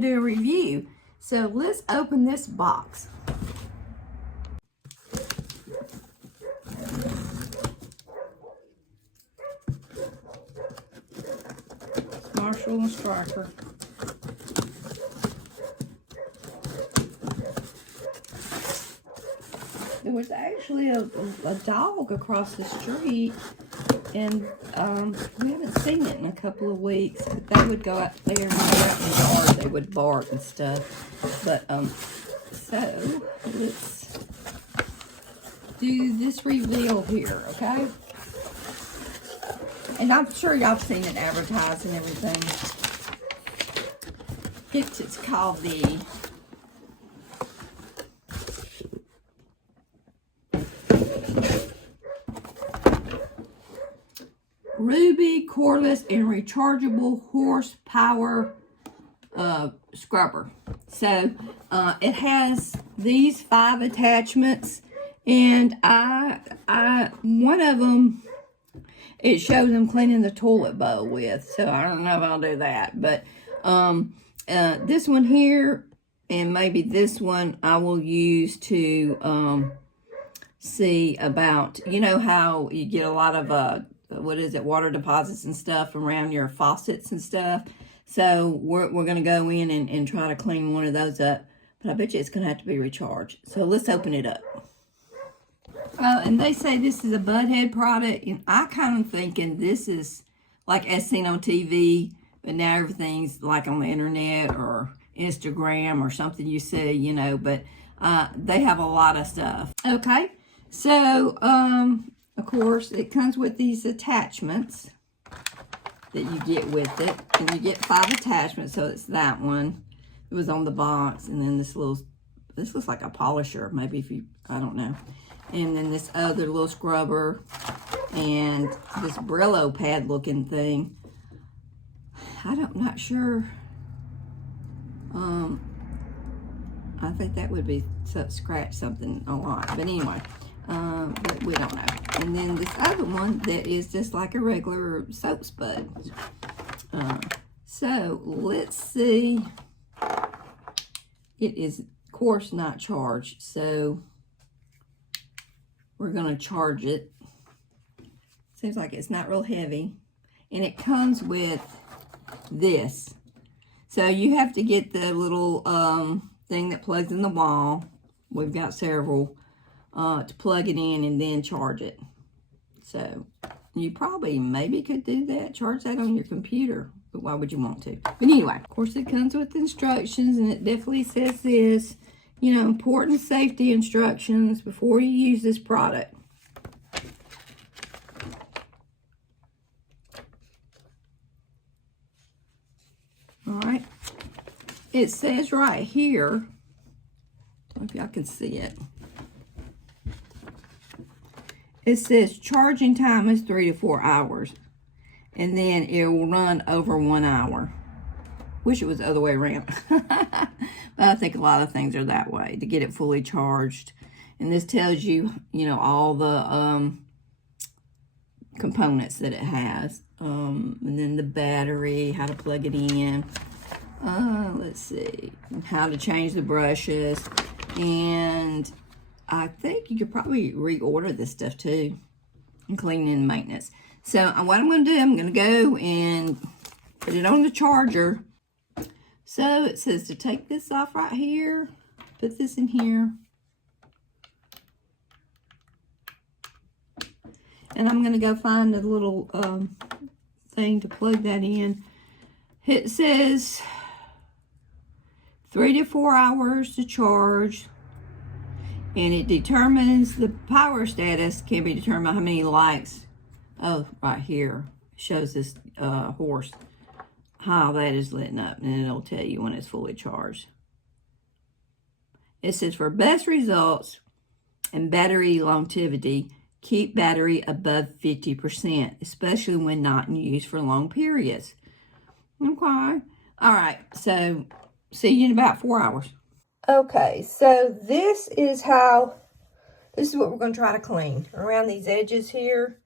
to do a review. So let's open this box. Marshall and Striker. There was actually a dog across the street, and we haven't seen it in a couple of weeks. But they would go out there and out in the yard. They would bark and stuff. But so let's do this reveal here, okay? And I'm sure y'all have seen it advertised and everything. It's called the Ruby Cordless and Rechargeable HorsePower Scrubber. So it has these 5 attachments, and one of them, it shows them cleaning the toilet bowl with. So I don't know if I'll do that, but this one here and maybe this one I will use to see about, you know how you get a lot of water deposits and stuff around your faucets and stuff. So we're going to go in and try to clean one of those up. But I bet you it's going to have to be recharged. So let's open it up. And they say this is a Bulbhead product. And I kind of thinking this is like as seen on TV. But now everything's like on the internet or Instagram or something you see, you know. But they have a lot of stuff. Okay. So, of course, it comes with these attachments that you get with it. And you get 5 attachments, so it's that one. It was on the box. And then this looks like a polisher, maybe if you, I don't know. And then this other little scrubber. And this Brillo pad looking thing. I'm not sure. I think that would be scratch something a lot. But anyway. But we don't know. And then this other one that is just like a regular soap spud. So let's see. It is, of course, not charged. So we're going to charge it. Seems like it's not real heavy. And it comes with this. So you have to get the little thing that plugs in the wall. We've got several. To plug it in and then charge it. So you probably maybe could do that, charge that on your computer, but why would you want to? But anyway, of course it comes with instructions, and it definitely says this, you know, important safety instructions before you use this product. All right, it says right here, I don't know if y'all can see it. It says charging time is 3 to 4 hours. And then it will run over 1 hour. Wish it was the other way around. But I think a lot of things are that way to get it fully charged. And this tells you, you know, all the components that it has. And then the battery, how to plug it in. Let's see. How to change the brushes. And I think you could probably reorder this stuff too, and cleaning and maintenance. So what I'm going to do, I'm going to go and put it on the charger. So it says to take this off right here, put this in here. And I'm going to go find a little thing to plug that in. It says 3 to 4 hours to charge. And it determines the power status, can be determined by how many lights. Oh, right here shows this horse, how that is lit up. And it'll tell you when it's fully charged. It says for best results and battery longevity, keep battery above 50%, especially when not in use for long periods. Okay. All right. So see you in about 4 hours. Okay, so this is what we're going to try to clean. Around these edges here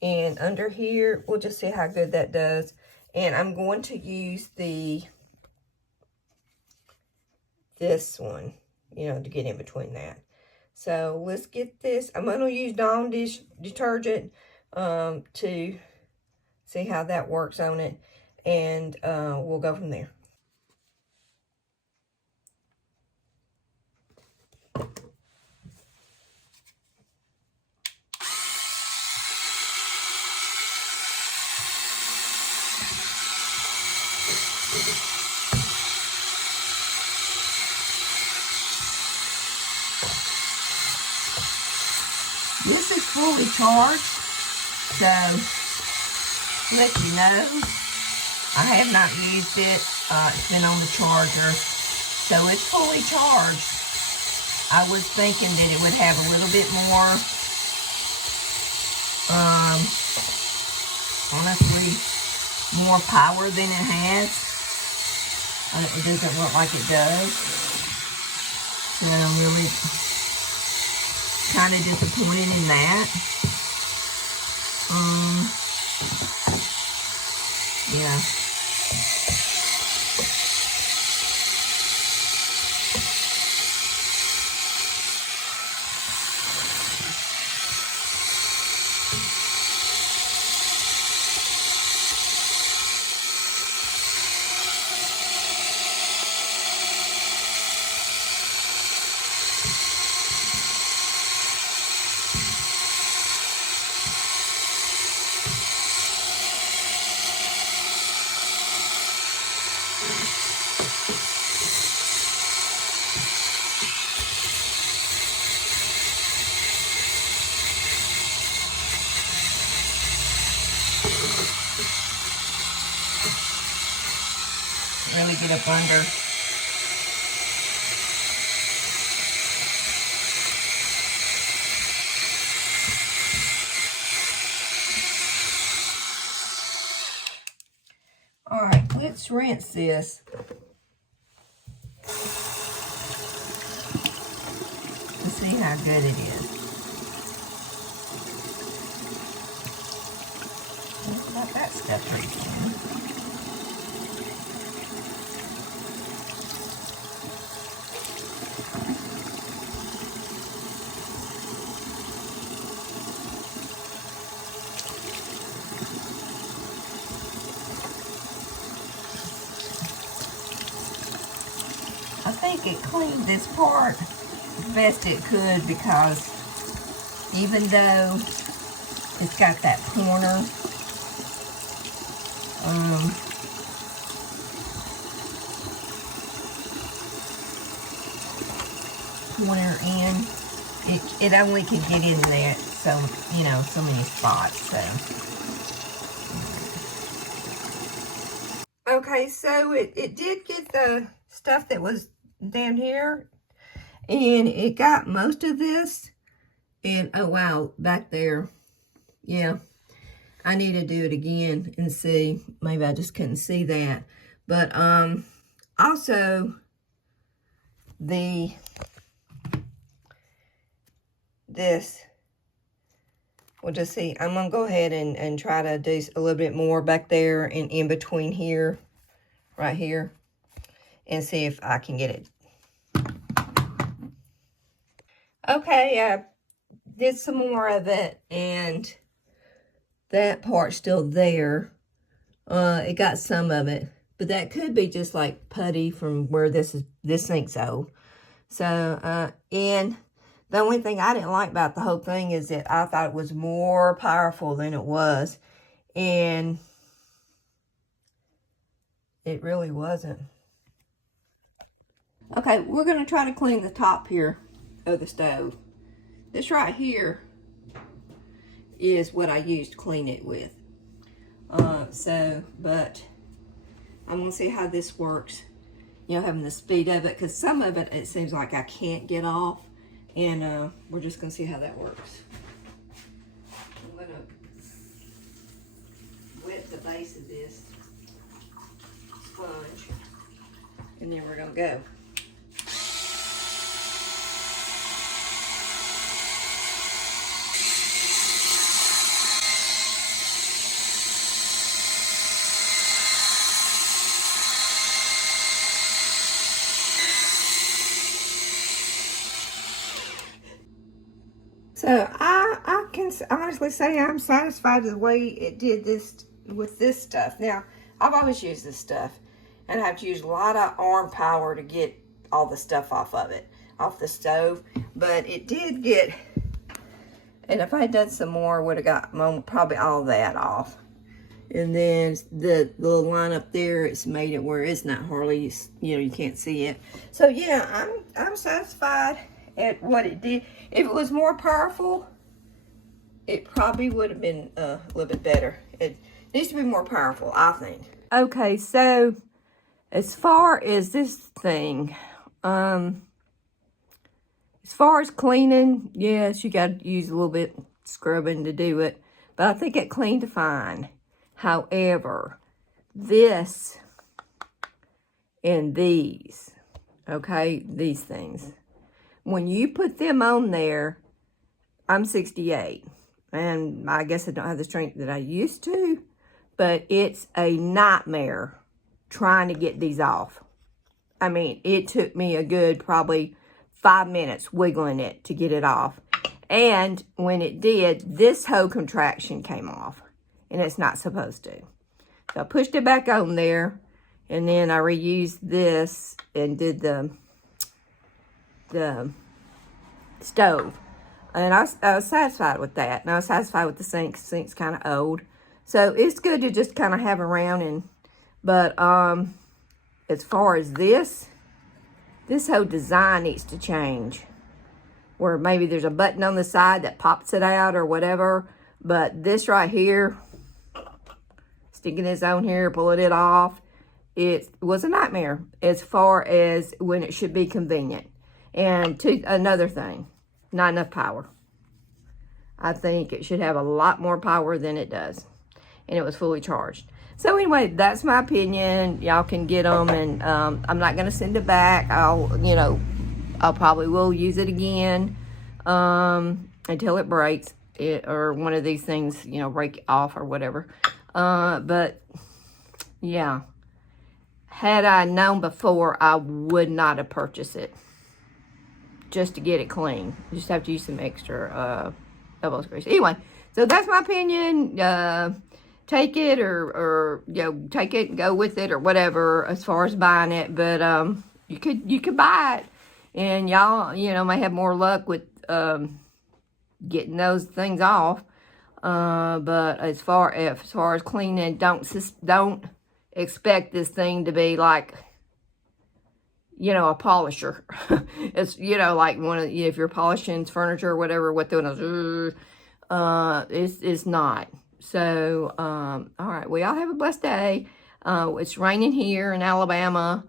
and under here. We'll just see how good that does. And I'm going to use the this one, you know, to get in between that. So let's get this. I'm going to use Dawn dish detergent to see how that works on it, and we'll go from there. This is fully charged, so let you know, I have not used it. It's been on the charger, so it's fully charged. I was thinking that it would have a little bit more, honestly, more power than it has. It doesn't look like it does. So I'm really kind of disappointed in that. Yeah. Really get up under. All right, let's rinse this to see how good it is. Let's let that stuff right in. I think it cleaned this part the best it could, because even though it's got that corner, in, it only can get in there, so, you know, so many spots, so. Okay, so it did get the stuff that was down here, and it got most of this, and oh wow, back there, yeah, I need to do it again and see. Maybe I just couldn't see that, but also this, we'll just see. I'm gonna go ahead and try to do a little bit more back there and in between here, right here, and see if I can get it. Okay, I did some more of it, and that part's still there. It got some of it, but that could be just like putty from where this sink's old. So, and the only thing I didn't like about the whole thing is that I thought it was more powerful than it was, and it really wasn't. Okay, we're going to try to clean the top here of the stove. This right here is what I used to clean it with. But I'm going to see how this works, you know, having the speed of it, because some of it, it seems like I can't get off, and we're just going to see how that works. I'm going to wet the base of this sponge, and then we're going to go. So I can honestly say I'm satisfied with the way it did this with this stuff. Now, I've always used this stuff, and I have to use a lot of arm power to get all the stuff off of it, off the stove. But it did get, and if I had done some more, would have got probably all that off. And then the little line up there, it's made it where it's not hardly, you can't see it. So yeah, I'm satisfied at what it did. If it was more powerful, it probably would have been a little bit better. It needs to be more powerful, I think. Okay, so as far as this thing, as far as cleaning, yes, you got to use a little bit scrubbing to do it, but I think it cleaned fine. However, this and these, okay, these things, when you put them on there, I'm 68, and I guess I don't have the strength that I used to, but it's a nightmare trying to get these off. I mean, it took me a good probably 5 minutes wiggling it to get it off. And when it did, this whole contraction came off, and it's not supposed to. So I pushed it back on there, and then I reused this and did the stove. And I was satisfied with that. And I was satisfied with the sink. The sink's kind of old. So it's good to just kind of have around. But as far as this whole design needs to change. Where maybe there's a button on the side that pops it out or whatever. But this right here, sticking this on here, pulling it off, it was a nightmare as far as when it should be convenient. And another thing, not enough power. I think it should have a lot more power than it does. And it was fully charged. So anyway, that's my opinion. Y'all can get them, and I'm not going to send it back. I'll probably will use it again until it breaks, or one of these things, break off or whatever. But yeah, had I known before, I would not have purchased it just to get it clean. You just have to use some extra elbow grease. Anyway, so that's my opinion. Take it or take it and go with it or whatever as far as buying it. But you could buy it, and y'all may have more luck with getting those things off. But as far as cleaning, don't expect this thing to be like a polisher. It's like one of if you're polishing furniture or whatever, what doing is it's not. So all right, well, y'all have a blessed day. It's raining here in Alabama.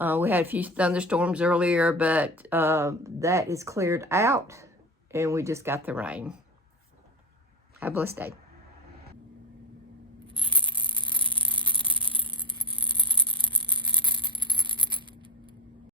We had a few thunderstorms earlier, but that is cleared out, and we just got the rain. Have a blessed day.